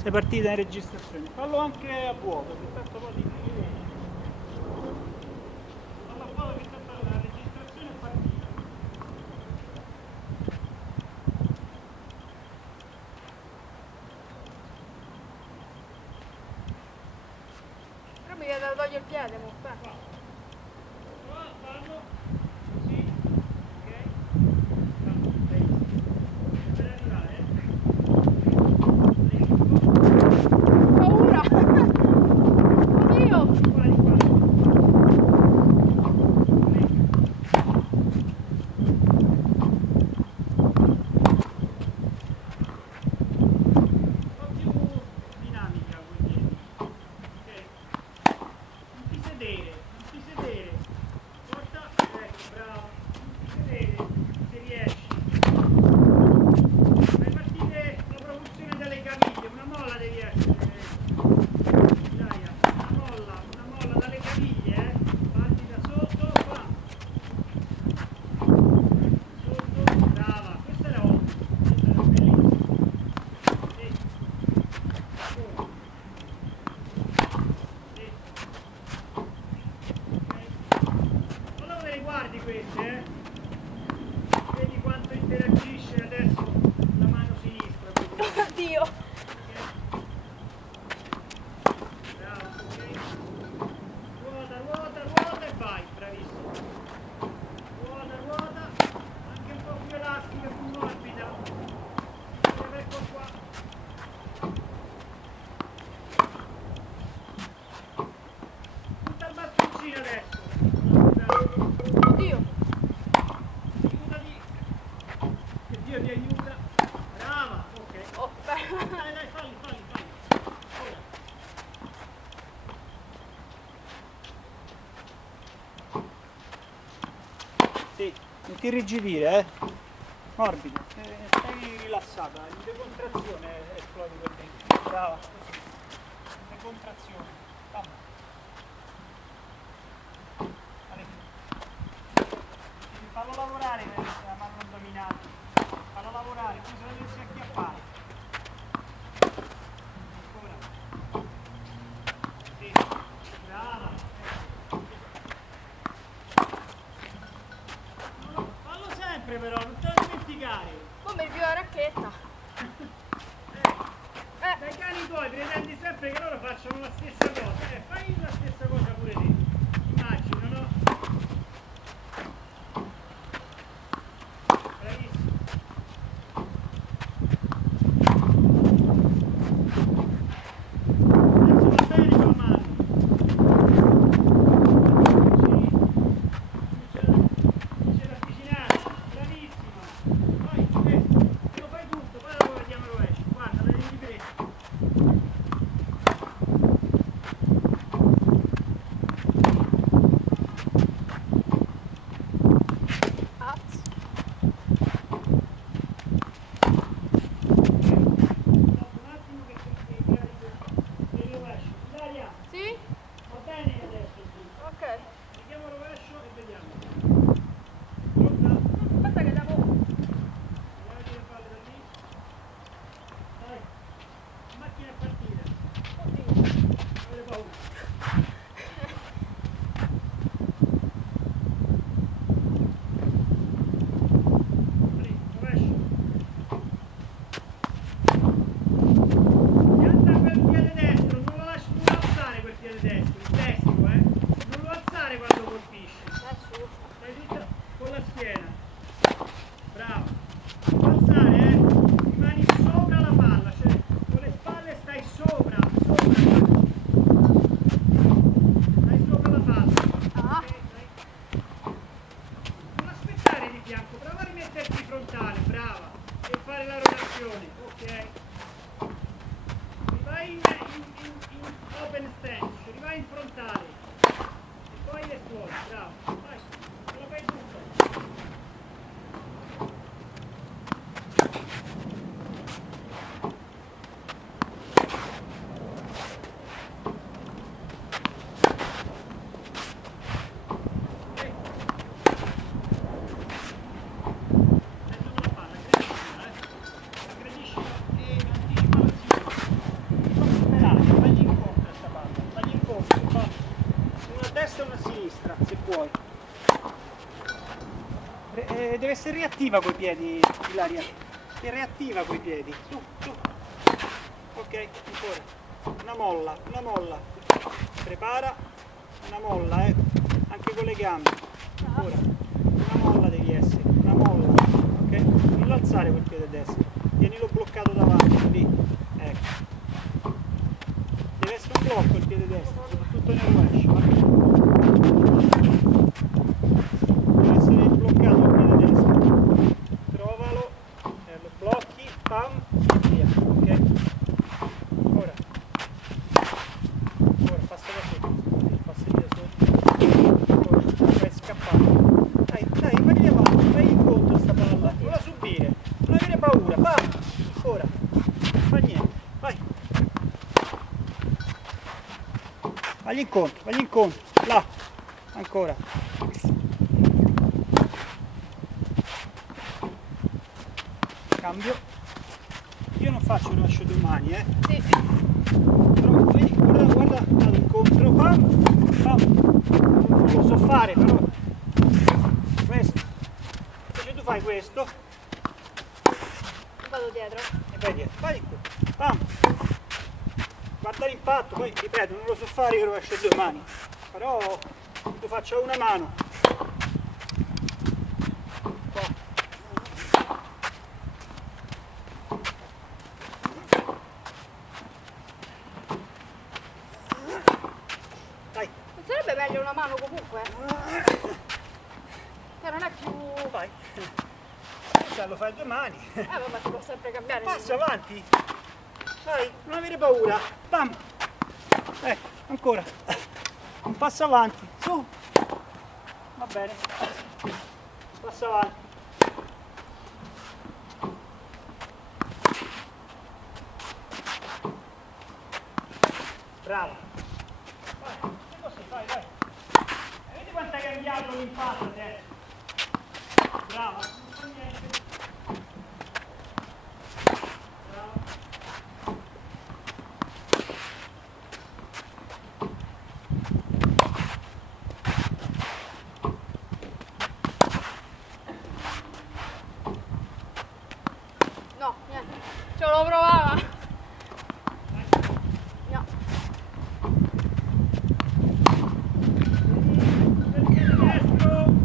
Sei partita in registrazione. Fallo anche a vuoto, che tanto poi ti fallo a vuoto che tanto la registrazione è partita. Però mi viene da togliere il piede, mo. Fallo. Così. Ok. Per arrivare, Paura! Oddio! qua di qua. Un po' più dinamica quindi. Ok. Non ti sedere, non ti sedere. Porta, ecco, bravo. Non ti sedere, se riesci. Fai partire la propulsione dalle caviglie, una molla devi essere. Dai, una molla dalle caviglie, parti da sotto, qua. Sotto, brava, questa era ottima, questa era bellissima. Sì. Ancora. Sì. Ok. Solo te le guardi queste, vedi quanto interagisce adesso la mano sinistra. Vedi? Oddio! Ok? Bravo, ok? Ruota, ruota, ruota e vai, bravissimo. Ruota, ruota, anche un po' più elastica, più morbida. Ecco qua. Tutta il bastoncino adesso. Bravo. Oddio! Aiutati. Che Dio ti aiuta. Brava, ok. Oh, beh. Dai, dai, falli. Ora. Sì, non ti irrigidire, morbido, stai rilassata, in decontrazione esplodi per dentro. Brava. Decontrazione. Vamo. Fallo lavorare per la mano addominale. Fallo lavorare, tu se la pensi a acchiappare. Ancora. Sì, brava. Fallo sempre però, non te lo dimenticare. Poi mi rivio la racchetta. Dai cani tuoi pretendi sempre che loro facciano la stessa cosa. Fai deve essere reattiva coi piedi, Ilaria. È reattiva coi piedi. Su, su. Ok, ancora. Una molla. Prepara. Una molla, anche con le gambe. Ancora. Una molla devi essere. Una molla. Ok? Non l'alzare col piede destro. Tienilo bloccato davanti, lì. Ecco. Deve essere un blocco il piede destro, soprattutto nel rovescio. Deve essere bloccato il piede destro. Trovalo, lo blocchi, pam, e via. Ok? Ora. Ora, passa da sotto. Passi via sotto. Ora, vai scappare. Dai, vai avanti, vai incontro a sta palla. Non la subire. Non avere paura, pam. Ora. Fa niente. Vai. Vagli incontro, là, ancora. Cambio. Io non faccio il lascio 2 mani, Sì. Però, vedi, guarda all'incontro, pam, pam. Non lo so fare, però. Questo. Invece tu fai questo Vado dietro. e vai dietro. Vai incontro, pam. Guarda l'impatto, poi ripeto, non lo so fare io rovescio 2 mani, però tu faccia una mano. Qua. Dai, Non sarebbe meglio una mano comunque? Che non è più... vai. Se lo fai a 2 mani. Vabbè, si può sempre cambiare. Passa avanti. Vai, non avere paura. Bam. Ancora. Passa avanti. Su. Va bene. Passa avanti. Brava. Vai, che cosa fai? Vai. Vedi quanto hai cambiato l'impatto adesso. Brava. Non fa niente. No, niente. Ce lo provava. No. Destro.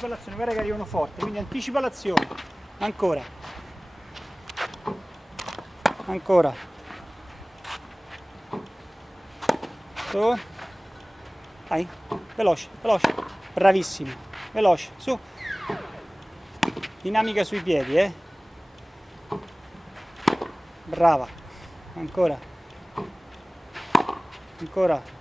anticipa l'azione, guarda che arrivano forte, quindi anticipa l'azione, ancora, ancora, su, dai, veloce, veloce, bravissimo, veloce, su, dinamica sui piedi, brava, ancora, ancora.